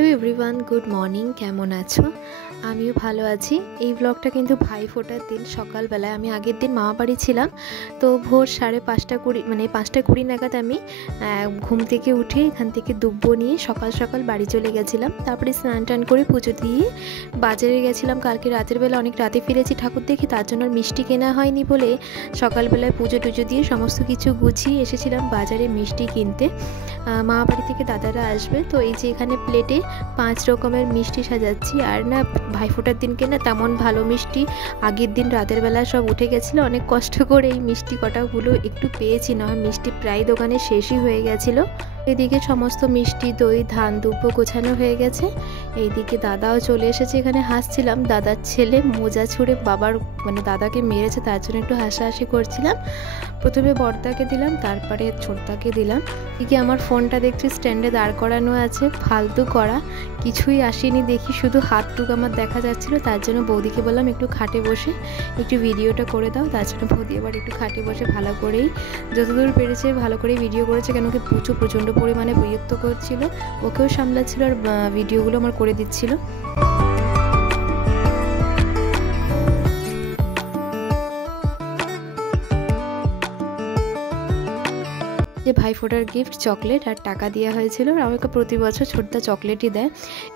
Hello everyone, good morning. কেমন আছো? আমিও ভালো আছি। এই ব্লগটা কিন্তু ভাই ফোটার দিন সকালবেলায়, আমি আগের দিন মামা বাড়ি ছিলাম, তো ভোর 5:20 মানে 5:20 নাগাদ আমি ঘুম থেকে উঠে এখান থেকে দুব্বো নিয়ে সকাল সকাল বাড়ি চলে গেছিলাম। তারপরে স্নান টান করে পুজো দিয়ে বাজারে গেছিলাম। কালকে রাতের বেলা অনেক রাতে ফিরেছি ঠাকুর দেখে, তার জন্য মিষ্টি কেনা হয়নি বলে সকালবেলায় পুজো টুজো দিয়ে সমস্ত কিছু গুছিয়ে এসেছিলাম বাজারে মিষ্টি কিনতে। মামা বাড়ি থেকে দাদারা আসবে, তো এই যে এখানে প্লেটে 5 রকমের মিষ্টি সাজাচ্ছি। আর না, ভাইফোঁটার দিনকে না তেমন ভালো মিষ্টি আগের দিন রাতের বেলা সব উঠে গেছিলো, অনেক কষ্ট করে এই মিষ্টি কটাগুলো একটু পেয়েছি, না মিষ্টি প্রায় দোকানে শেষই হয়ে গেছিলো। এদিকে সমস্ত মিষ্টি দই ধান দুব্বো গোছানো হয়ে গেছে। এইদিকে দাদাও চলে এসেছে। এখানে হাসছিলাম, দাদার ছেলে মোজা ছুঁড়ে বাবার মানে দাদাকে মেরেছে, তার জন্য একটু হাসাহাসি করছিলাম। প্রথমে বড়দাকে দিলাম, তারপরে ছোটদাকে দিলাম। এদিকে আমার ফোনটা দেখছি স্ট্যান্ডে দাঁড় করানো আছে, ফালতু করা কিছুই আসেনি দেখি, শুধু হাতটুকু আমার দেখা যাচ্ছিলো। তার জন্য বৌদিকে বললাম একটু খাটে বসে একটু ভিডিওটা করে দাও। তার জন্য বৌদি এবার একটু খাটে বসে ভালো করেই যতদূর পেরেছে ভালো করেই ভিডিও করেছে, কেন কি প্রচণ্ড পরিমাণে বিরক্ত করছিল, ওকেও সামলাচ্ছিল আর ভিডিওগুলো আমার করে দিচ্ছিল। যে ভাইফোঁটার গিফট চকলেট আর টাকা দেওয়া হয়েছিল, আর আমাকে প্রতি বছর ছোটদা চকলেটই দেয়।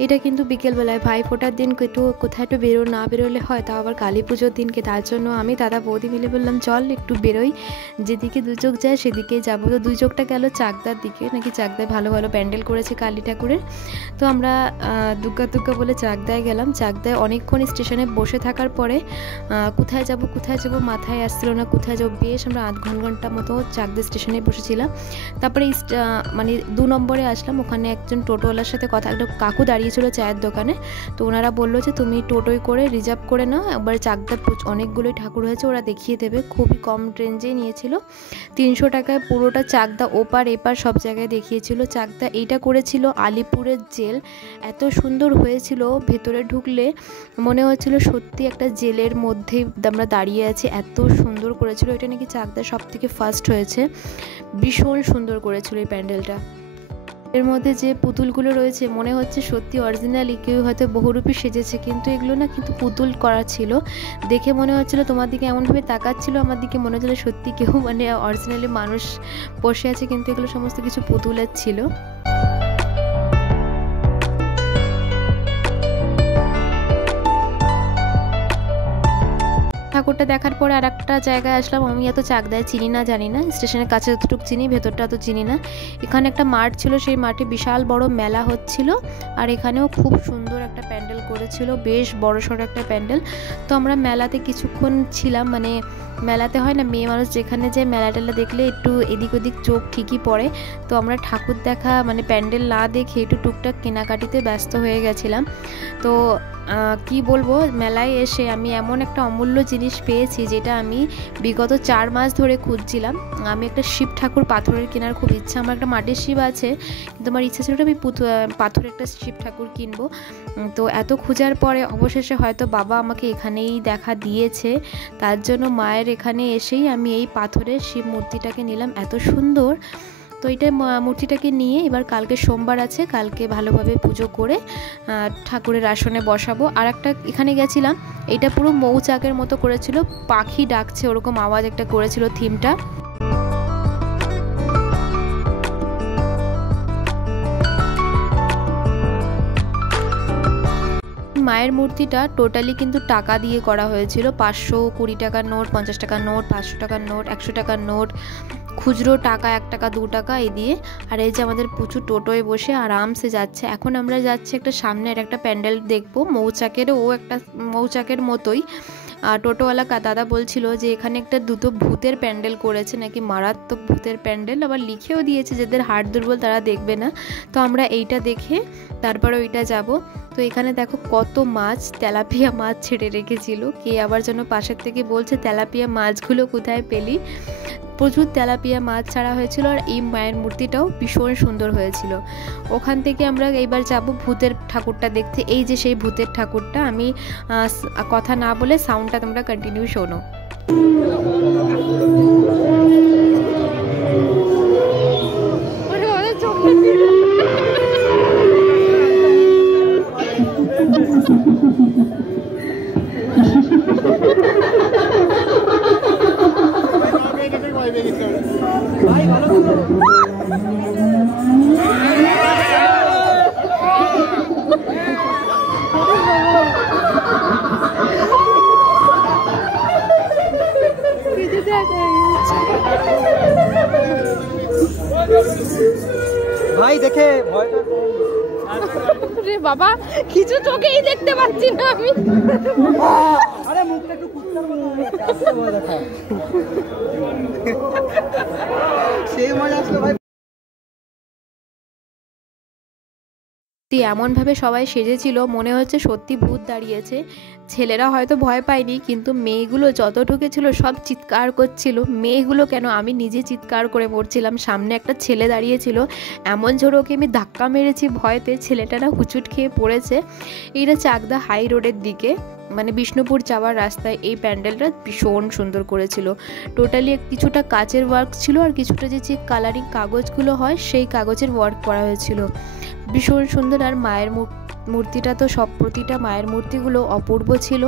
এটা কিন্তু বিকেলবেলায় ভাইফোঁটার দিন একটু কোথায় একটু না বেরোলে হয়, তাও আবার কালী পুজোর দিনকে। তার জন্য আমি দাদা বৌদি মিলে বললাম চল একটু বেরোই, যেদিকে দু চোখ যায় সেদিকেই যাবো। তো দুই চোখটা গেল চাকদার দিকে, নাকি চাকদায় ভালো ভালো প্যান্ডেল করেছে কালী ঠাকুরের। তো আমরা দুগ্গা বলে চাকদায় গেলাম। চাকদায় অনেকক্ষণ স্টেশনে বসে থাকার পরে কোথায় যাব মাথায় আসছিল না, কোথায় যাবো। বেশ আমরা আধ ঘন্টা মতো চাকদা স্টেশনে বসেছিলাম। তারপরে মানে 2 নম্বরে আসলাম। ওখানে একজন টোটোওয়ালার সাথে কথা, একটা কাকু দাঁড়িয়েছিল চায়ের দোকানে। তো ওনারা বললো যে তুমি টোটোয় করে রিজার্ভ করে নাও, একবার চাকদার অনেকগুলোই ঠাকুর হয়েছে, ওরা দেখিয়ে দেবে। খুবই কম রেঞ্জে নিয়েছিল, 300 টাকায় পুরোটা চাকদা ওপার এপার সব জায়গায় দেখিয়েছিল। চাকদা এইটা করেছিল আলিপুরের জেল, এত সুন্দর হয়েছিল, ভেতরে ঢুকলে মনে হচ্ছিল সত্যি একটা জেলের মধ্যেই আমরা দাঁড়িয়ে আছি, এত সুন্দর করেছিল। এটা নাকি চাকদা সব থেকে ফার্স্ট হয়েছে, ভীষণ সুন্দর করেছিল এই প্যান্ডেলটা। এর মধ্যে যে পুতুলগুলো রয়েছে মনে হচ্ছে সত্যি অরিজিনালি কেউ হয়তো বহুরূপী সেজেছে, কিন্তু এগুলো না কিন্তু পুতুল করা ছিল। দেখে মনে হচ্ছিল তোমার দিকে এমনভাবে তাকাচ্ছিল, আমার দিকে মনে হচ্ছিল সত্যি কেউ মানে অরিজিনালি মানুষ বসে আছে, কিন্তু এগুলো সমস্ত কিছু পুতুলের ছিল। ঠাকুরটা দেখার পরে আর একটা জায়গায় আসলাম। আমি এত চাকদায় চিনি না, জানি না, স্টেশনের কাছে যতটুকু চিনি, ভেতরটা তো চিনি না। এখানে একটা মাঠ ছিল, সেই মাঠে বিশাল বড় মেলা হচ্ছিল, আর এখানেও খুব সুন্দর একটা প্যান্ডেল করেছিল, বেশ বড়সড় একটা প্যান্ডেল। তো আমরা মেলাতে কিছুক্ষণ ছিলাম, মানে মেলাতে হয় না মেয়ে মানুষ যেখানে যায় মেলা টেলা দেখলে একটু এদিক ওদিক চোখ ঠিকই পড়ে। তো আমরা ঠাকুর দেখা মানে প্যান্ডেল না দেখে একটু টুকটাক কেনাকাটিতে ব্যস্ত হয়ে গেছিলাম। তো কি বলবো, মেলায় এসে আমি এমন একটা অমূল্য জিনিস পেয়েছি যেটা আমি বিগত 4 মাস ধরে খুঁজছিলাম। আমি একটা শিব ঠাকুর পাথরের কেনার খুব ইচ্ছা, আমার একটা মাটির শিব আছে, কিন্তু আমার ইচ্ছা ছিল আমি পাথরের একটা শিব ঠাকুর কিনবো। তো এত খোঁজার পরে অবশেষে হয়তো বাবা আমাকে এখানেই দেখা দিয়েছে, তার জন্য মায়ের এখানে এসেই আমি এই পাথরের শিব মূর্তিটাকে নিলাম, এত সুন্দর। তো এইটা মূর্তিটাকে নিয়ে এবার কালকে সোমবার আছে, কালকে ভালোভাবে পুজো করে ঠাকুরের আসনে বসাবো। আর একটা এখানে গেছিলাম, এটা পুরো মৌচাকের মতো করেছিল, পাখি ডাকছে ওরকম আওয়াজ একটা করেছিল থিমটা। মায়ের মূর্তিটা টোটালি কিন্তু টাকা দিয়ে করা হয়েছিল, 520 টাকার নোট, 50 টাকার নোট, 500 টাকার নোট, 100 টাকার নোট, খুচরো টাকা 1 টাকা 2 টাকা এই দিয়ে। আর এই যে আমাদের প্রচুর টোটোয় বসে আরামসে যাচ্ছে। এখন আমরা যাচ্ছি একটা সামনের একটা প্যান্ডেল দেখবো, মৌচাকেরও একটা মৌচাকের মতোই। টোটোওয়ালা দাদা বলছিল যে এখানে একটা দুটো ভূতের প্যান্ডেল করেছে, নাকি মারাত্মক ভূতের প্যান্ডেল, আবার লিখেও দিয়েছে যাদের হাড় দুর্বল তারা দেখবে না। তো আমরা এইটা দেখে তারপরে ওইটা যাব। তো এখানে দেখো কত মাছ, তেলাপিয়া মাছ ছেড়ে রেখেছিল, কে আবার যেন পাশের থেকে বলছে তেলাপিয়া মাছগুলো কোথায় পেলি। প্রচুর তেলাপিয়া মাছ ছাড়া হয়েছিল, আর এই মায়ের মূর্তিটাও ভীষণ সুন্দর হয়েছিল। ওখান থেকে আমরা এইবার যাব ভূতের ঠাকুরটা দেখতে। এই যে সেই ভূতের ঠাকুরটা, আমি কথা না বলে সাউন্ডটা তোমরা কন্টিনিউ শোনো। ভাই দেখে রে বাবা, কিছু চোখেই দেখতে পাচ্ছি না আমি। আরে মুখটা একটু কুত্তার মতো ভয় দেখা সেই মজা আসলো ভাই। এমনভাবে সবাই সেজেছিল মনে হচ্ছে সত্যি ভূত দাঁড়িয়েছে। ছেলেরা হয়তো ভয় পায়নি, কিন্তু মেয়েগুলো যত ঢুকেছিল সব চিৎকার করছিল। মেয়েগুলো কেন, আমি নিজে চিৎকার করে মরছিলাম। সামনে একটা ছেলে দাঁড়িয়েছিল, এমন ঝোড়ো ওকে আমি ধাক্কা মেরেছি ভয়তে, ছেলেটা না হুচুট খেয়ে পড়েছে। এইটা চাকদা হাই রোডের দিকে, মানে বিষ্ণুপুর যাওয়ার রাস্তায় এই প্যান্ডেলটা ভীষণ সুন্দর করেছিল। টোটালি কিছুটা কাচের ওয়ার্ক ছিল, আর কিছুটা যে কালারিং কাগজগুলো হয় সেই কাগজের ওয়ার্ক করা হয়েছিল, ভীষণ সুন্দর। আর মায়ের মূর্তিটা তো সব, প্রতিটা মায়ের মূর্তিগুলো অপূর্ব ছিল।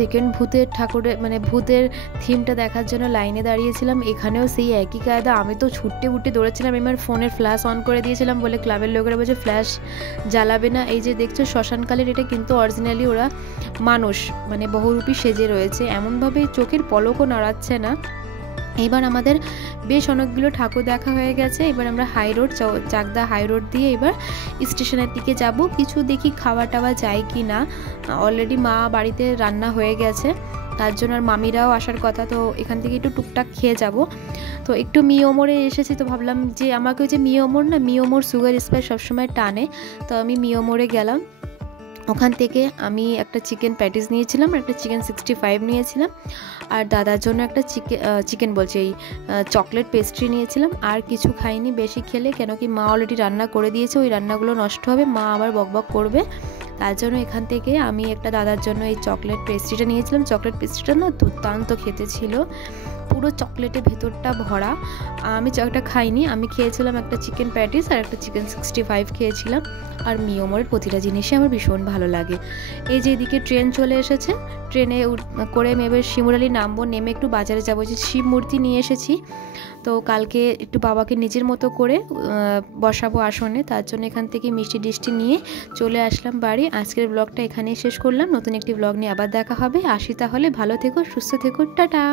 সেকেন্ড ভূতের ঠাকুরের মানে ভূতের থিমটা দেখার জন্য লাইনে দাঁড়িয়েছিলাম। এখানেও সেই একই কায়দা, আমি তো ছুটতে উঠে দৌড়েছিলাম। আমার ফোনের ফ্ল্যাশ অন করে দিয়েছিলাম বলে ক্লাবের লোকেরা বলছে ফ্ল্যাশ জ্বালাবে না। এই যে দেখছো শ্মশানকালীর, এটা কিন্তু অরিজিনালি ওরা মানুষ মানে বহুরূপী সেজে রয়েছে, এমনভাবে চোখের পলকও নাড়াচ্ছে না। এবার আমাদের বেশ অনেকগুলো ঠাকুর দেখা হয়ে গেছে। এবার আমরা high road, Chakdaha high road দিয়ে এবার স্টেশনের দিকে যাব। কিছু দেখি খাওয়া টাওয়া যায় কি না। অলরেডি মা বাড়িতে রান্না হয়ে গেছে, তার জন্য আর মামিরাও আসার কথা, তো এখান থেকে একটু টুকটাক খেয়ে যাব। তো একটু মিওমোরে এসেছি, তো ভাবলাম যে আমাকে ওই যে মিওমোর না, মিওমোর সুগার স্পাইস সবসময় টানে, তো আমি মিওমোরে গেলাম। ওখান থেকে আমি একটা চিকেন প্যাটিস নিয়েছিলাম, একটা চিকেন 65 নিয়েছিলাম, আর দাদার জন্য একটা চিকেন বলছে এই চকলেট পেস্ট্রি নিয়েছিলাম। আর কিছু খাইনি বেশি খেলে, কেন কি মা অলরেডি রান্না করে দিয়েছে, ওই রান্নাগুলো নষ্ট হবে, মা আবার বকবক করবে। তার জন্য এখান থেকে আমি একটা দাদার জন্য এই চকলেট পেস্ট্রিটা নিয়েছিলাম। চকলেট পেস্ট্রিটা না দুর্দান্ত খেতে ছিল, পুরো চকলেটের ভেতরটা ভরা। আমি একটা খাইনি, আমি খেয়েছিলাম একটা চিকেন প্যাটিস আর একটা চিকেন 65 খেয়েছিলাম। আর মিওমোরের প্রতিটা জিনিসই আমার ভীষণ ভালো লাগে। এই যে এদিকে ট্রেন চলে এসেছে, ট্রেনে করে আমি এবার শিমুরালি নামবো, নেমে একটু বাজারে যাবো। যে শিব মূর্তি নিয়ে এসেছি, তো কালকে একটু বাবাকে নিজের মতো করে বসাবো আসনে, তার জন্য এখান থেকে মিষ্টি টিষ্টি নিয়ে চলে আসলাম বাড়ি। আজকের ব্লগটা এখানেই শেষ করলাম, নতুন একটি ব্লগ নিয়ে আবার দেখা হবে। আসি তাহলে, ভালো থেকো, সুস্থ থেকো, টাটা।